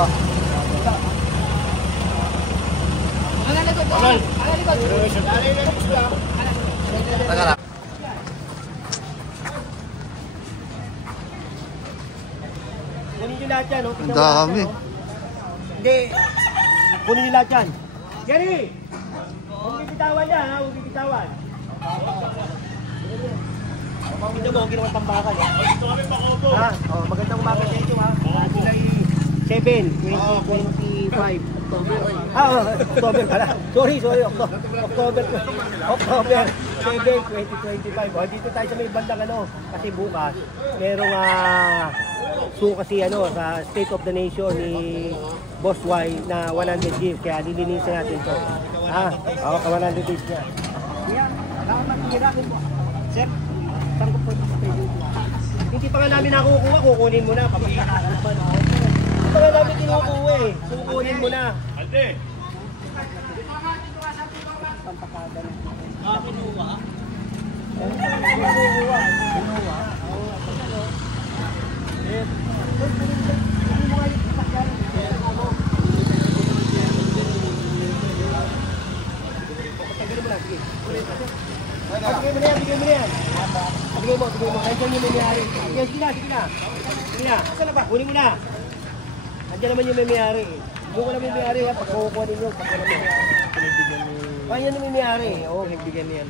Kunin nyo lahat yan, Ang dami. Hindi. Kunin nyo lahat yan. Gary! Huwag bibitawan yan, ha? Huwag bibitawan. Ito mo, ginawa tambakan, ha? Ha? Oh, magandang umaga sa ito, ha? July 7, 2025. October pala. Sorry, October 7, 2025. Oh, dito tayo sa may bandang ano, kasi bukas, merong kasi sa State of the Nation ni Boss Y na 100 years, kaya lilinisin natin ito. Ka 100 years niya. Yan, salamat hirakin mo. Sir, saan ko po pwede? Hindi pa nga namin nakukuha, kukunin mo na. Papagkaka naman. Hindi pa nga namin kinukuha eh. Kukunin mo na. Alde! Pampakada na. Kinuha? Kinuha. Bigay mo na yan. Bigay mo. Kahit saan yung may-mayari. Sige na. Saan ba? Kunin mo na. Andiyan naman yung may-mayari. Doon ko na may-mayari. Pagkukuha ninyo. Yan yung may-mayari. Oo, bigyan niya.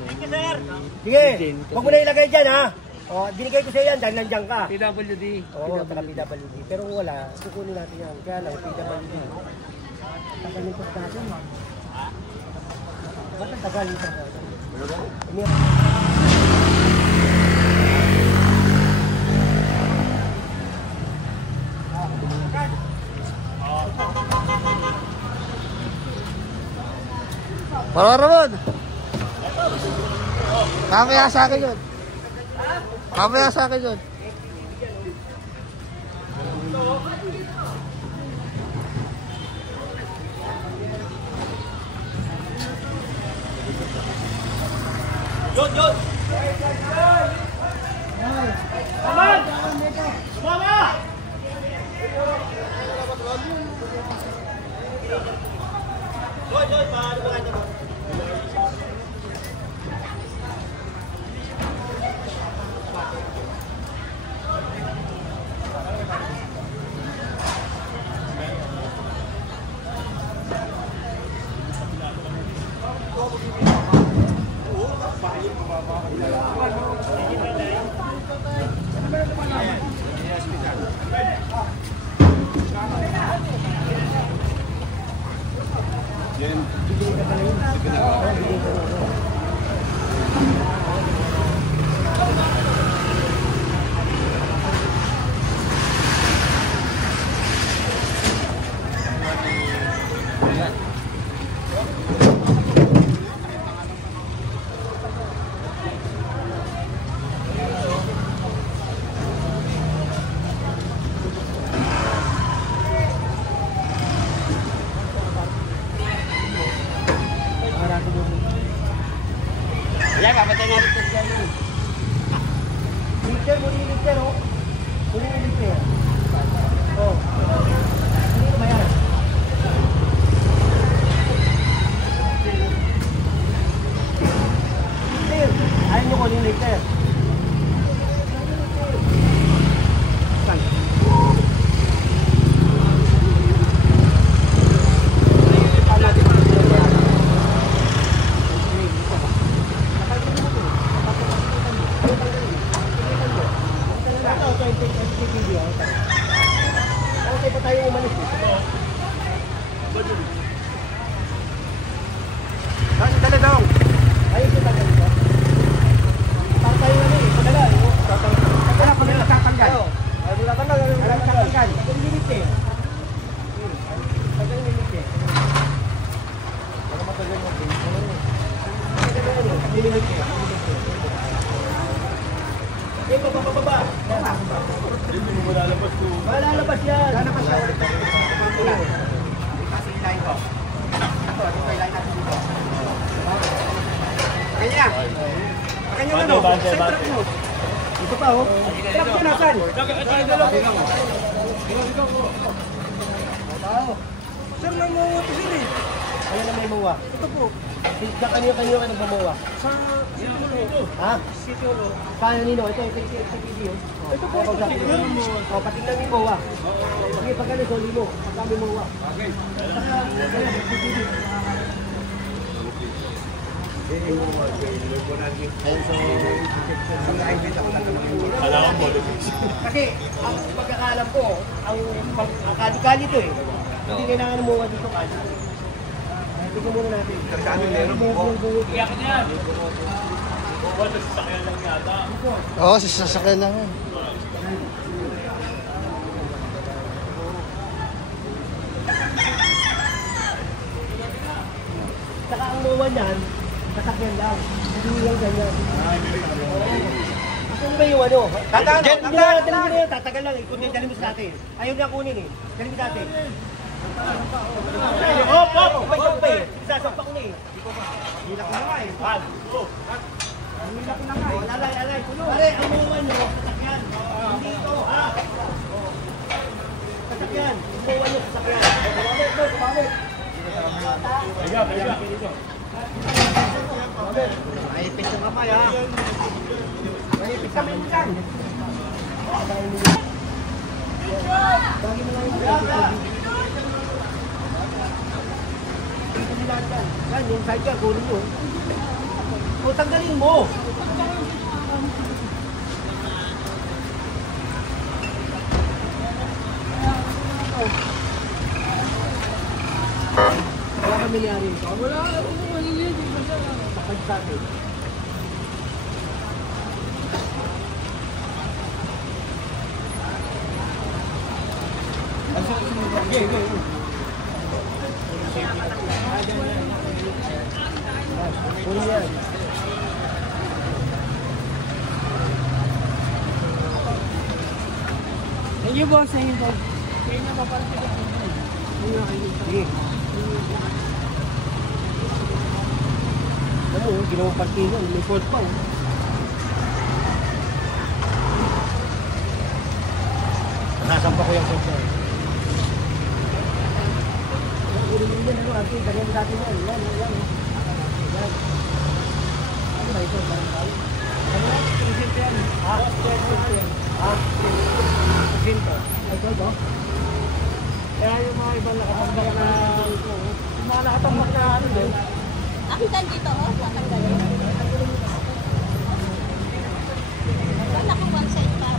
Sige, huwag mo na ilagay dyan, ha? O, binigay ko sa yan dahil nandiyan ka. PWD. Oo, PWD. Pero wala, kukunin natin yan. Kaya lang, PWD. Tagalin ko sa natin. Ba't ang tagalin sa natin? Ramon! Mamaya sa akin yun. John! Aman! Sumama! John, paano ba ito? Ya, kapatid nga ito siya yun. Liter, oh. Liter. Oh. Hindi ko mayan. Liter. Ayaw nyo ko yung liter. Malalabas yan. Kanya. Kanya ano? Ito pa oh. Truck ko nasan? Oo. Sir, may mga ito sir eh. Ano na may muwa? Ito po. Kanino ka nagmamuwa? Sa City Hall. Ha? City Hall. Paano nino? Ito video. Ito po. O, patingnan mo muwa. Sige, pag ano, soli mo. Pag kami muwa. Okay. Kasi, ang pagkakalam ko, ang kali-kali ito eh. Hindi kailangan muwa dito kali. Tingnan muna natin. Kami meron po. Iyak niyan. Oo, sasakyan lang yan. Saka ang muwa niyan, sasakyan lang. Hindi yan ganyan. Ano ba yung ano? Hindi na yan, tatagal lang eh. Kundi dali mo sa atin. Ayaw na kunin eh. Dali mo sa atin. Hop! May pa eh. Isasampa ko na eh. Hilak ko na nga eh. Hilak ko na nga eh. Alay. Pare, ang muwa nyo, sasakyan. Hindi ito, ha? Sasakyan. Ang muwa nyo, sasakyan. Kumamit. Mahipit yung kamay, ha? Mahipit kamay mo dyan. Bagi mo lang yung yan, yung side ka, kunin mo. O, tanggalin mo. Wala kami nangyari ito. Wala kami nangyari ito. Takad sa atin. Kunin yan. Thank you boss, thank you boss. Kaya na papalapit ako. Sige. Alam mo, ginawang partido, may court pa. Nasampa ko yung court na. Uri mo yan, ano, ate, ganyan dati yan. Yan. Ano ba ito? Ano? Present yan. Ha? Ha? Present ko. Ito ba? Kaya yung mga ibang nakatambak na yung mga nakatambak na ano doon. Hanggang dito, oh, tatanggalin. Wala kang one side pa.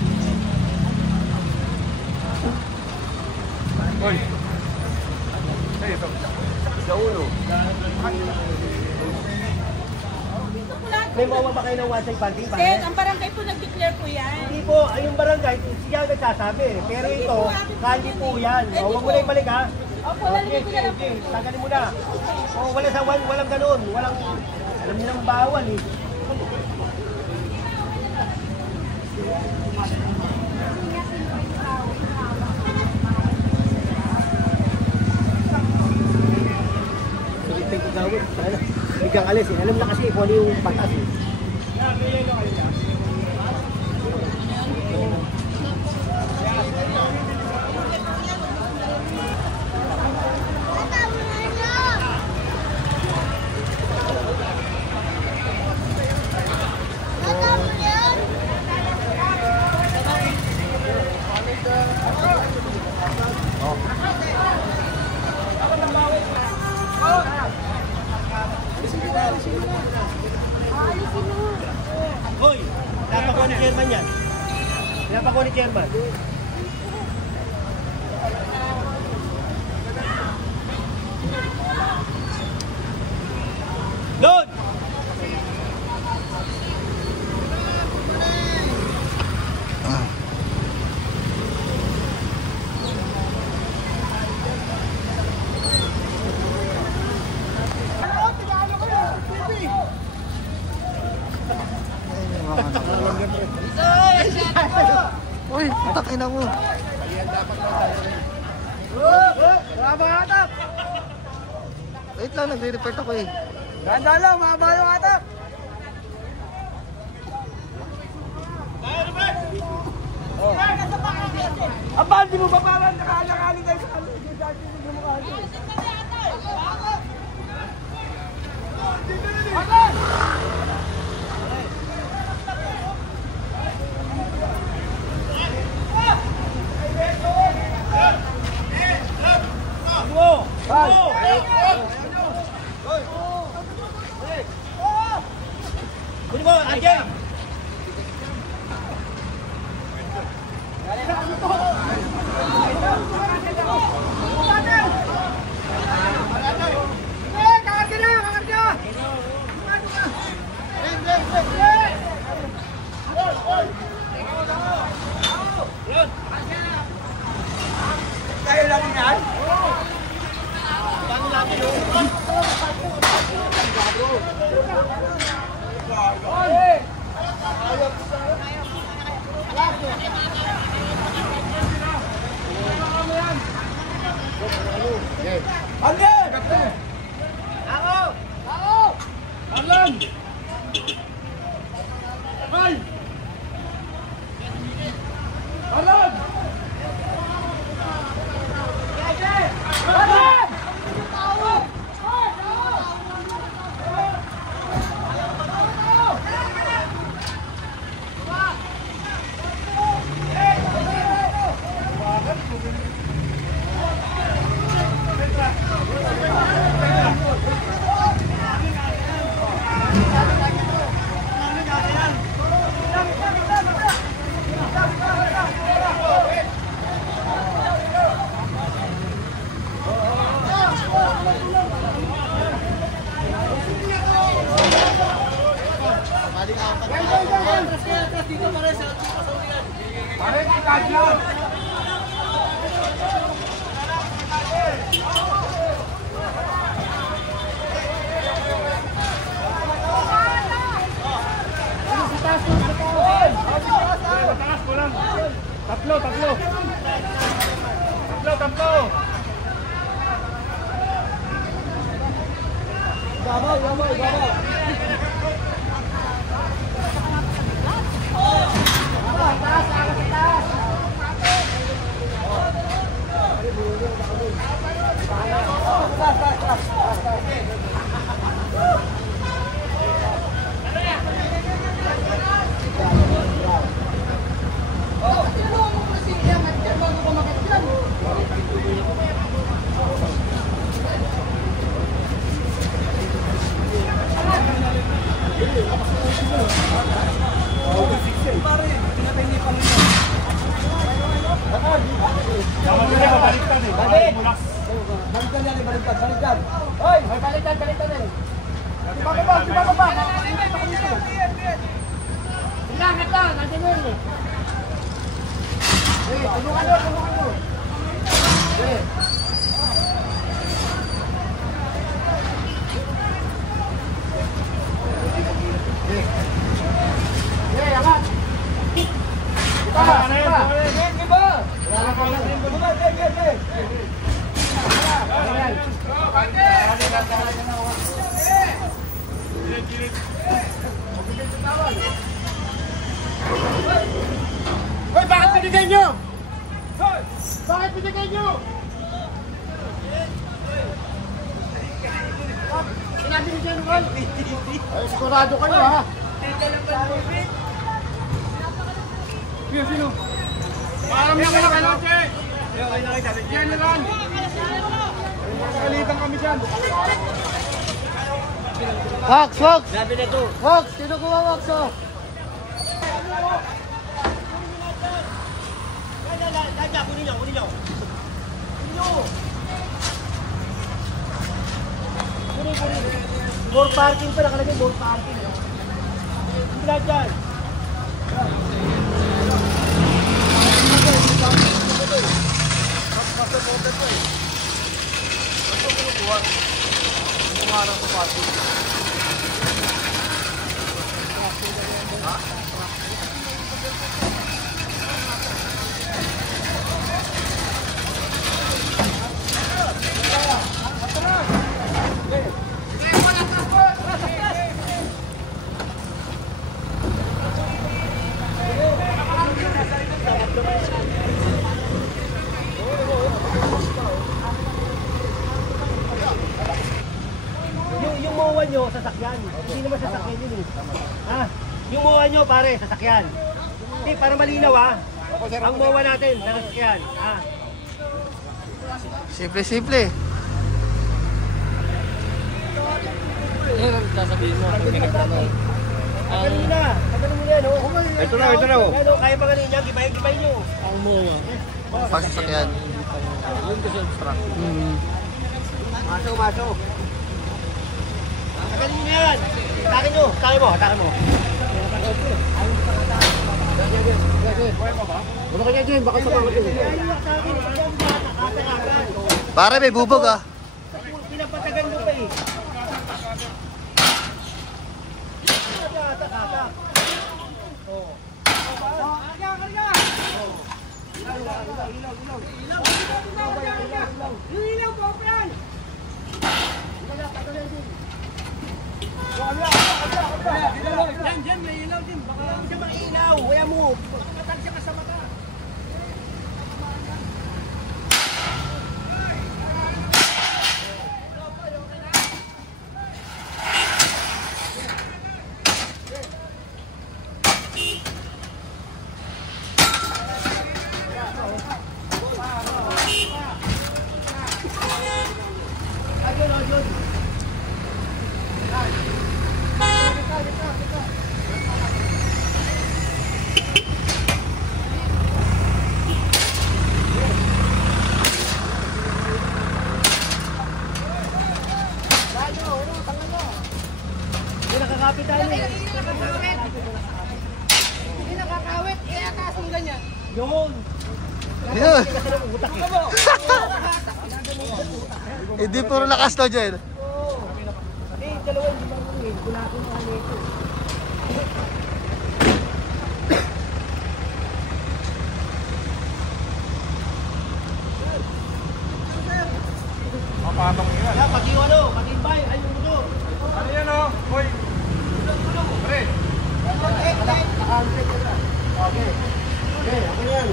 Hoy. Hey, ito. Sa ulo. May mawa ba kayo ng one side panty? Sir, ang barangay po nag-declare po yan. Hindi po, yung barangay, siya ang nagsasabi. Pero ito, kanji po yan. O, huwag mo na ibalik ha. Opo, lalagay ko na lang po. Tagalin mo na. O, walang ganun. Walang, alam niyo nang bawal eh. Biglang alis eh. Alam na kasi kung ano yung batas eh. Hoy, napakuha ni chairman yan. Napakuha ni chairman. Doon! Uy, takin mo. Mahaba yung atak. Wait lang, nagre-report ako eh. Ganda lang, mahaba yung atak. Aba, di mo ba parang nakaalakaling tayo sa Kunin mo, Anjay! Kaya natin yan? Kaya natin yun? Tatlo. Baliktad. Hoy, may baliktad eh. Sibaba. Langit lang, nandiyan yun eh. Tulungan mo. Angat. Hoy, bakit pinigay nyo? Bakit pinigay nyo? Sinabi nyo dyan, Wal? Ay, sigurado kayo, ha? Sino? Parang may mga kanoche! Okay na kita. Yan na lang! Kalitan kami dyan. Wax! Grabe na ito. Wax! Sino kuha wax, oh? Kunin nyo. More parking pa, nakalagay more parking. Hindi lahat dyan. nyo, sasakyan. Hindi naman sasakyan yun eh. Ha? Yung MOA nyo, pare, sasakyan. Hindi, para malinaw ha. Ang MOA natin, sasakyan. Ha? Simple. Sasabihin mo. Tagalin mo na. Tagalin mo na yan, oh. Ito na, ito na, oh. Ano, kaya pa ganun yan, gibay nyo. Ang mo. Pasasakyan. Yun kasi abstract. Masok. Tagalin mo na yan. Takin mo. Ano kanya dyan? Baka sa mga dyan. Pare, may bubog ah. Pinapatagal mo pa eh. Diyan, may ilaw din. Baka siya mailaw. Kaya mo. Matansya ka sa mata. Nakakapit tayo. Hindi nakakawit, kaya kasong ganyan. Yun. Yun. Kasi ng utak eh. Hindi puro lakas to dyan. Hindi, dalawa hindi marunong eh. Kulatin mo ano ito. Mapatong yan. Kaya pati ano, patimbay, ayun mo to. Ano yan, oh? Hoy. Pre. Okay. Okay, ako yan.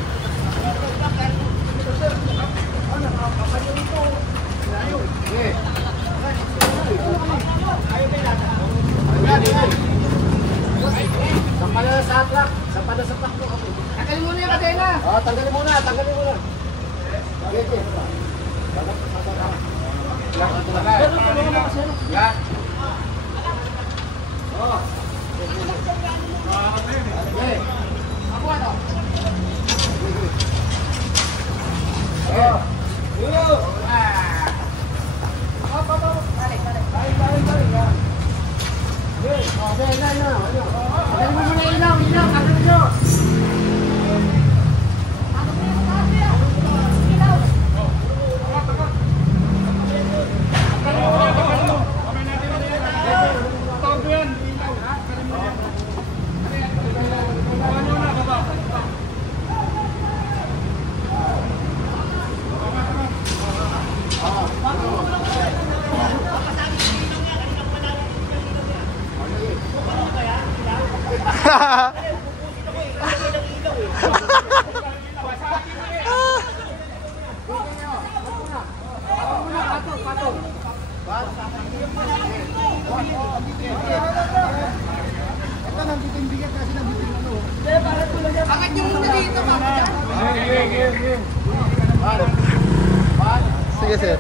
Sampai na sa truck. Sampai na sa truck mo. Tanggalin mo na yung kadena. Tanggalin mo na. Okay, okay. Yan. Tanggalin mo muna ilaw. Tanggalin nyo. Bakit yung muna dito, mama? Sige, sir.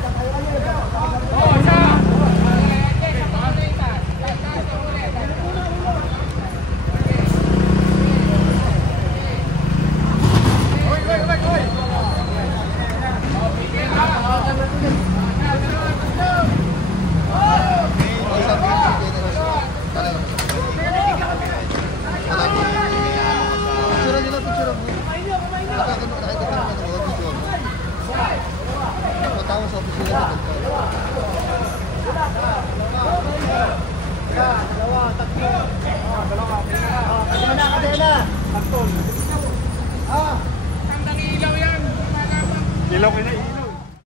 Ilaw ko na.